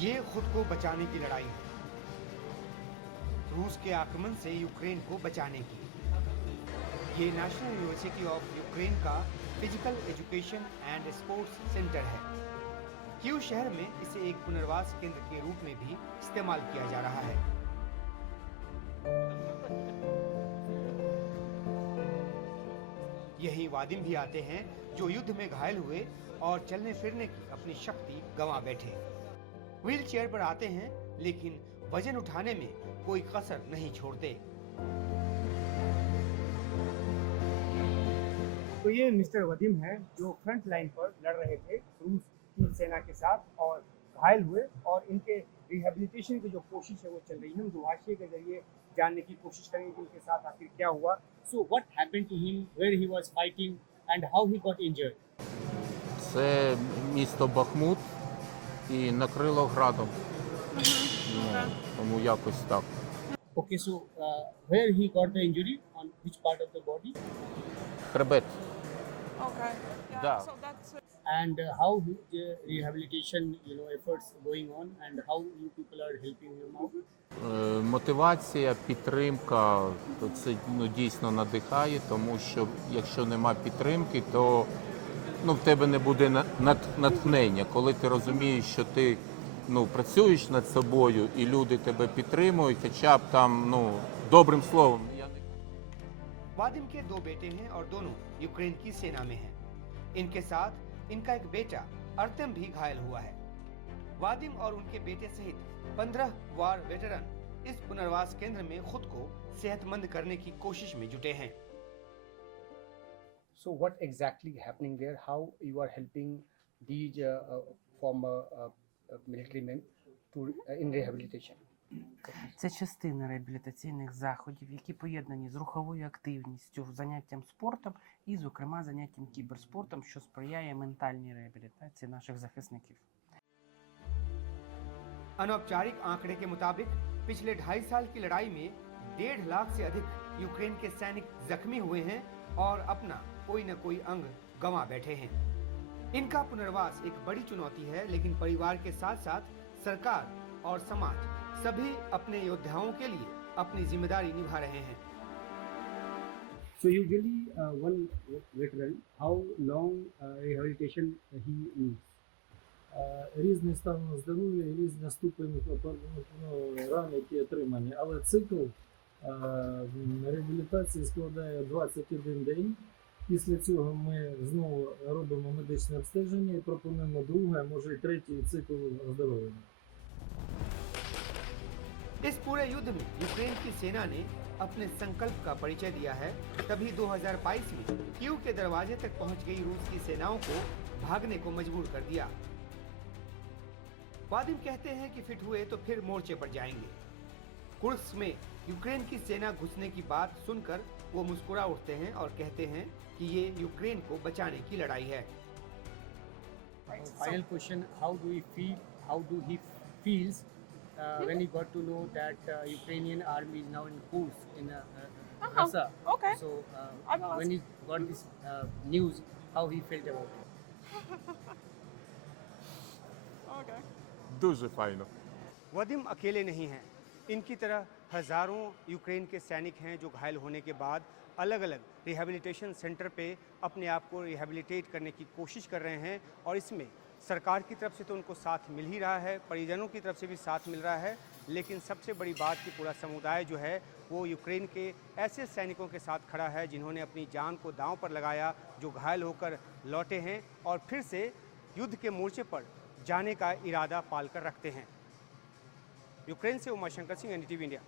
ये खुद को बचाने की लड़ाई है, रूस के आक्रमण से यूक्रेन को बचाने की। ये नेशनल यूनिवर्सिटी ऑफ यूक्रेन का physical education and sports centre है। कीव शहर में इसे एक पुनर्वास केंद्र के रूप में भी इस्तेमाल किया जा रहा है। यही वादिम भी आते हैं जो युद्ध में घायल हुए और चलने फिरने की अपनी शक्ति गंवा बैठे। व्हील चेयर पर आते हैं लेकिन वजन उठाने में कोई कसर नहीं छोड़ते। तो ये मिस्टर वदीम है जो फ्रंट लाइन पर लड़ रहे थे रूस की सेना के साथ और घायल हुए, और इनके रिहेबिलिटेशन की जो कोशिश है वो चल रही है। हम दुभाषी के जरिए जानने की कोशिश करेंगे कि उनके साथ आखिर क्या हुआ। So what happened to him, where he was fighting and how he got injured. Це місто Бахмут і накрило градом. Тому якось так. Okay, so where he got the injury, on which part of the body, Хребет. Okay. Yeah. Да. So that's and how the rehabilitation efforts going on, and how you people are helping him out. Мотивація, підтримка, то це дійсно надихає, тому що якщо нема підтримки, то в тебе не буде натхнення. Коли ти розумієш, що ти працюєш над собою і люди тебе підтримують, хоча б там добрим словом. Vadim के दो बेटे हैं और दोनों Ukraine की सेना में हैं। इनके साथ इनका एक बेटा अर्तेम भी घायल हुआ है। वादिम और उनके बेटे सहित 15 वार वेटरन इस पुनर्वास केंद्र में खुद को सेहतमंद करने की कोशिश में जुटे हैं। So what exactly happening there? How you are helping these former military men to in rehabilitation? Це частина реабілітаційних заходів, які поєднані з руховою активністю, заняттям спортом і, зокрема, заняттям кіберспортом, що сприяє ментальній реабілітації наших захисників. अनौपचारिक आंकड़े के मुताबिक पिछले 2.5 साल की लड़ाई में 1.5 लाख से अधिक यूक्रेन के सैनिक जख्मी हुए हैं और अपना कोई न कोई अंग गंवा बैठे हैं। इनका पुनर्वास एक बड़ी चुनौती है, लेकिन परिवार के साथ साथ सरकार और समाज सभी अपने योद्धाओं के लिए अपनी जिम्मेदारी निभा रहे हैं। So usually one veteran, how long rehabilitation he needs? Різний стан здоров'я і різний ступень ран, які отримані. Але цикл реабілітації складає 21 день. Після цього ми знову робимо медичне обстеження і пропонуємо другий, а може і третій цикл оздоровлення. इस पूरे युद्ध में यूक्रेन की सेना ने अपने संकल्प का परिचय दिया है। तभी 2022 में कीव के दरवाजे तक पहुंच गई रूस की सेनाओं को भागने को मजबूर कर दिया। वादिम कहते हैं कि फिट हुए तो फिर मोर्चे पर जाएंगे। कुर्स्क में यूक्रेन की सेना घुसने की बात सुनकर वो मुस्कुरा उठते हैं और कहते हैं कि ये यूक्रेन को बचाने की लड़ाई है। Final question: How do he feel? How do he feels when he got to know that Ukrainian army is now in Kursk in Russia? okay. So I will when ask. he got this news, how he felt about it? Okay. Дуже файно. वदीम अकेले नहीं हैं। इनकी तरह हज़ारों Ukraine के सैनिक हैं जो घायल होने के बाद अलग अलग रिहेबिलिटेशन सेंटर पे अपने आप को रिहेबिलिटेट करने की कोशिश कर रहे हैं, और इसमें सरकार की तरफ से तो उनको साथ मिल ही रहा है, परिजनों की तरफ से भी साथ मिल रहा है, लेकिन सबसे बड़ी बात कि पूरा समुदाय जो है वो यूक्रेन के ऐसे सैनिकों के साथ खड़ा है जिन्होंने अपनी जान को दांव पर लगाया, जो घायल होकर लौटे हैं और फिर से युद्ध के मोर्चे पर जाने का इरादा पालकर रखते हैं। यूक्रेन से उमाशंकर सिंह, NDTV इंडिया।